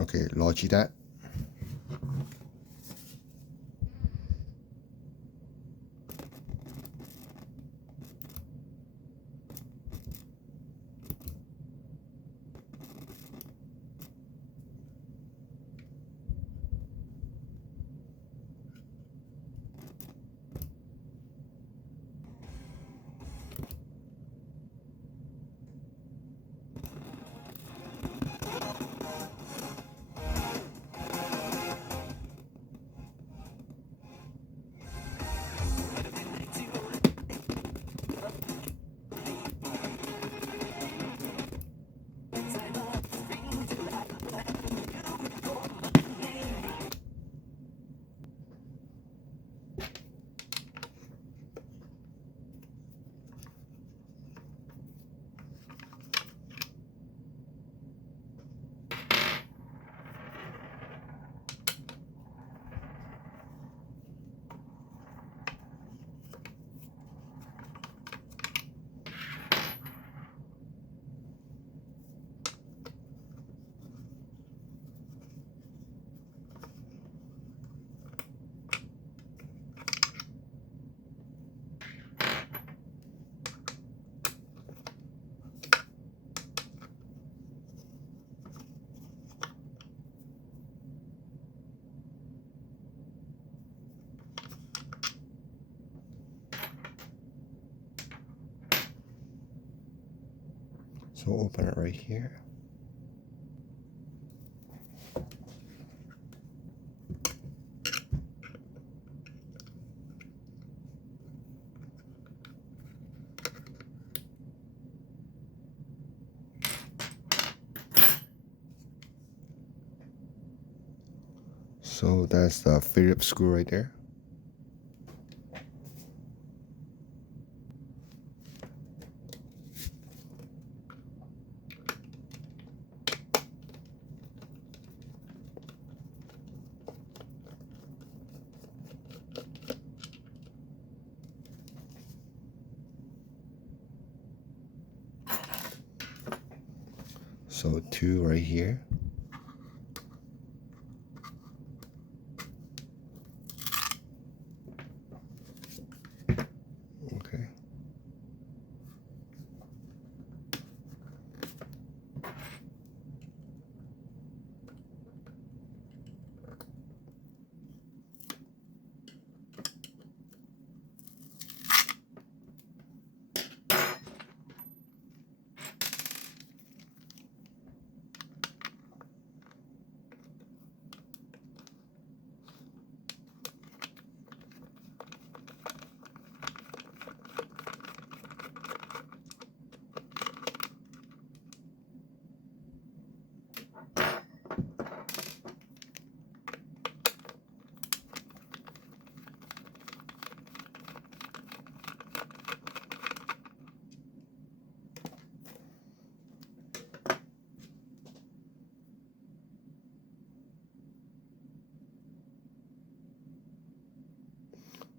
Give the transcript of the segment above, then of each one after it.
Okay, Logitech. So open it right here. So that's the Phillips screw right there. So two right here. Okay.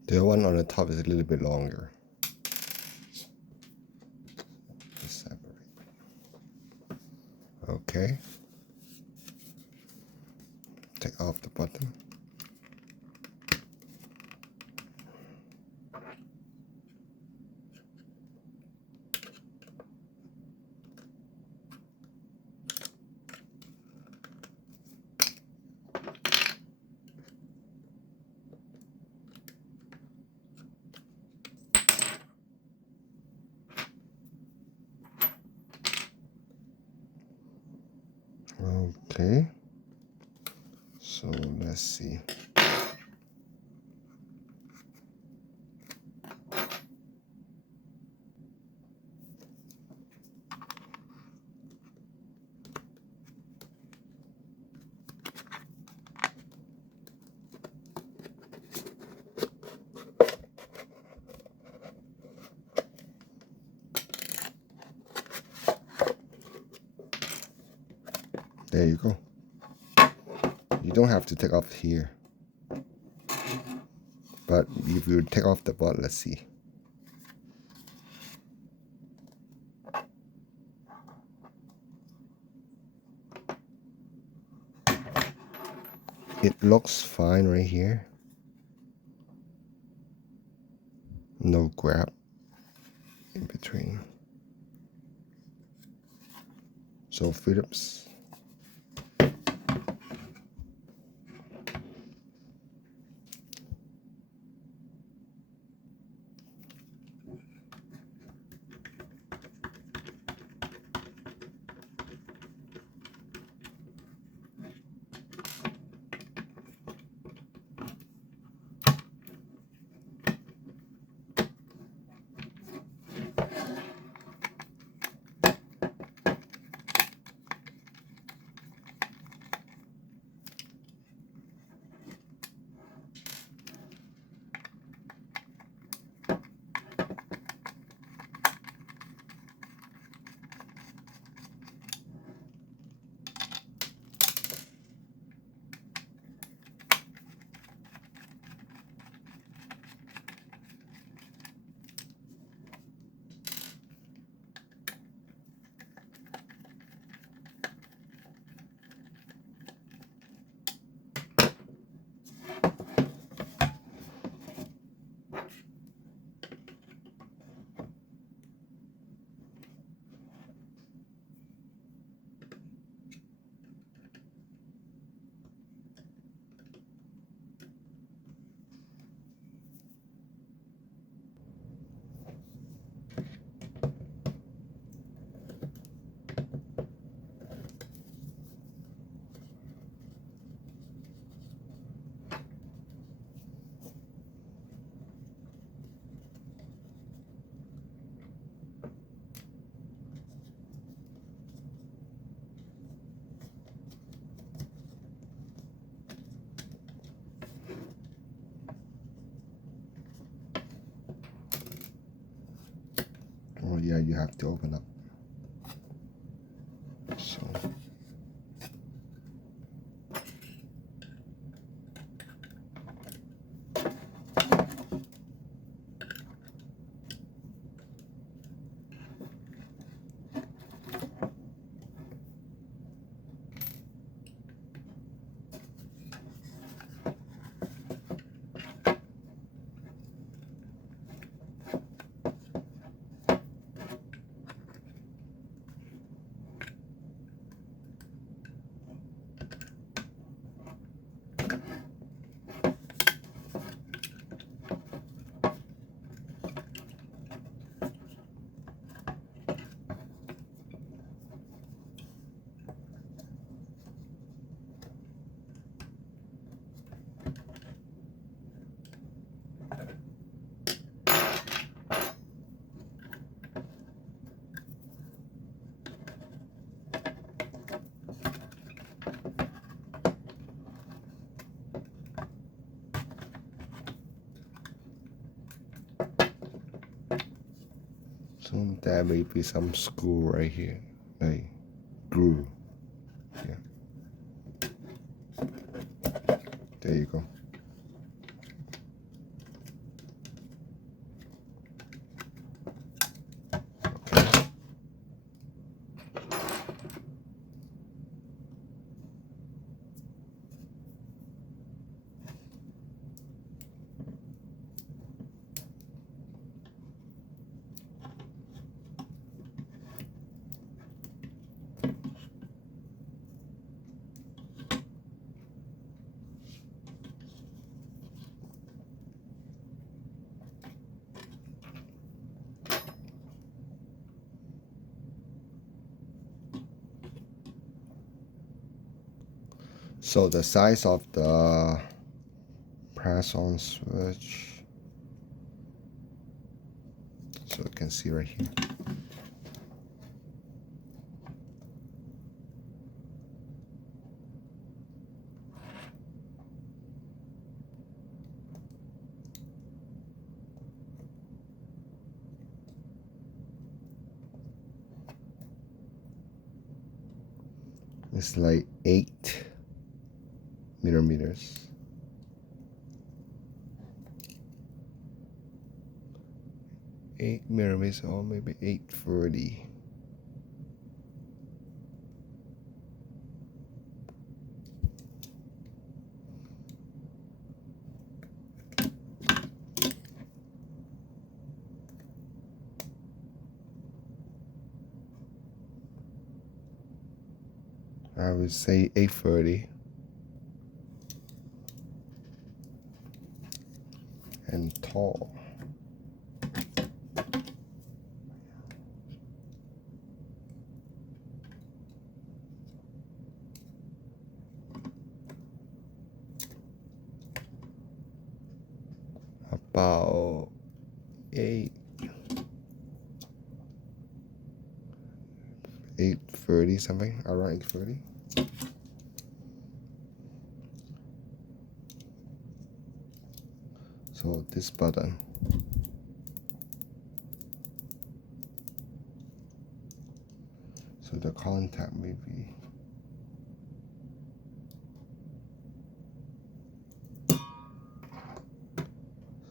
The one on the top is a little bit longer. Just separate. Okay. Take off the button. Okay. So let's see. There you go. You don't have to take off here. But if you take off the butt, let's see. It looks fine right here. No grab in between. So Phillips. Oh yeah, you have to open up. So there may be some screw right here. Like glue. Yeah. There you go. Okay. So the size of the press on switch, so you can see right here. It's like 8 millimeters. 8 millimeters, or maybe 840. I would say 830. And tall. About 830 something, around 830. So this button. So the contact may be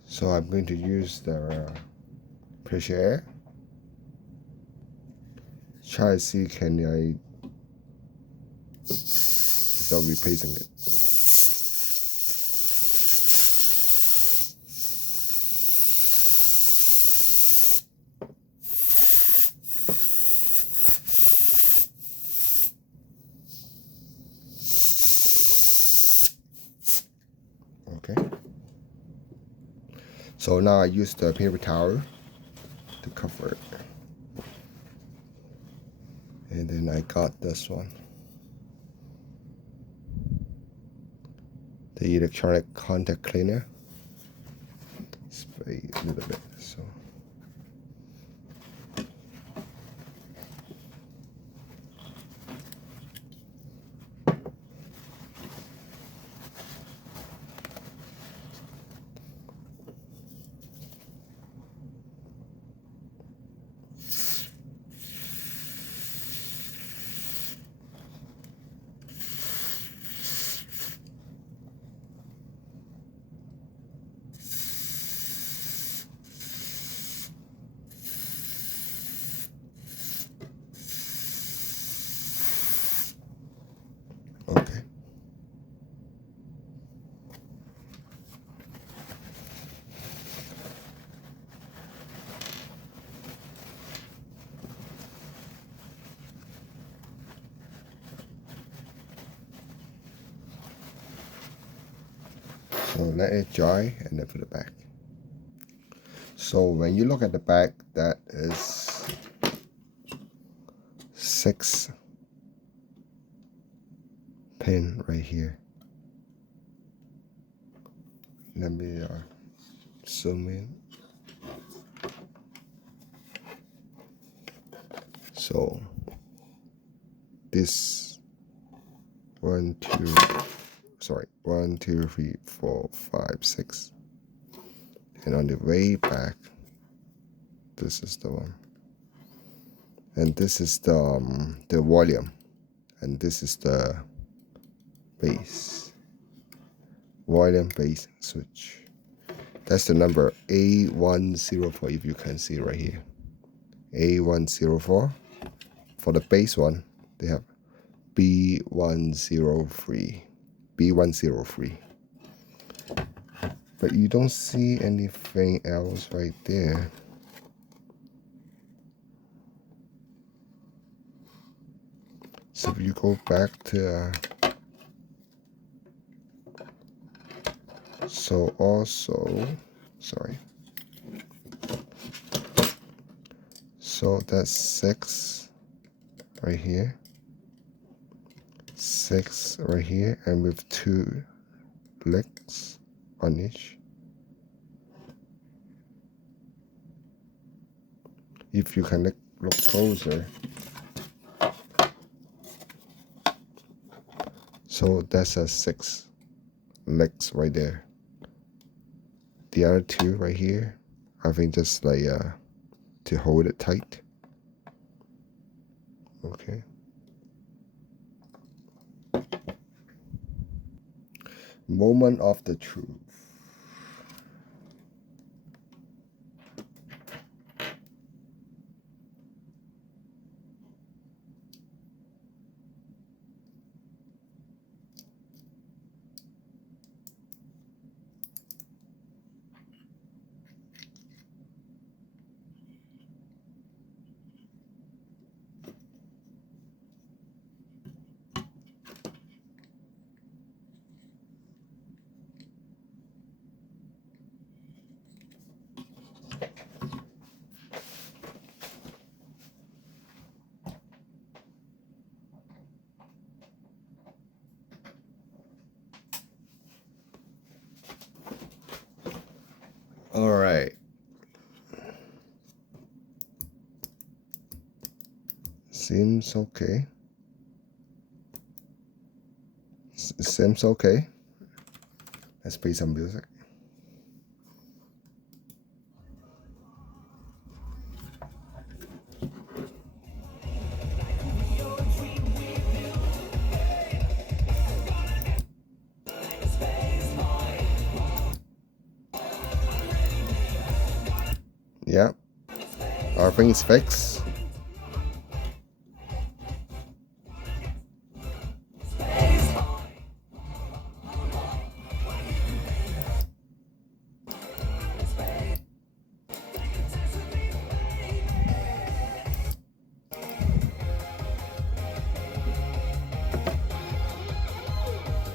so I'm going to use the pressure air. Try to see can I without replacing it. Okay. So now I use the paper towel to cover it. And then I got this one. The electronic contact cleaner. Spray a little bit. So okay. So let it dry and then put it back. So when you look at the back, that is 6 pin right here. Let me zoom in. So this 1, 2, 3, 4, 5, 6. And on the way back, this is the one. And this is the volume. And this is the bass. Volume bass switch. That's the number A104 if you can see right here. A104. For the bass one, they have B103. B103. But you don't see anything else right there. So if you go back to so that's 6 right here, 6 right here, and with 2 licks on each. If you can look closer, so that's a 6 licks right there. The other 2 right here, I think just like to hold it tight. Okay. Moment of the truth. right. Seems okay. Seems okay. Let's play some music. Yeah, everything's fixed.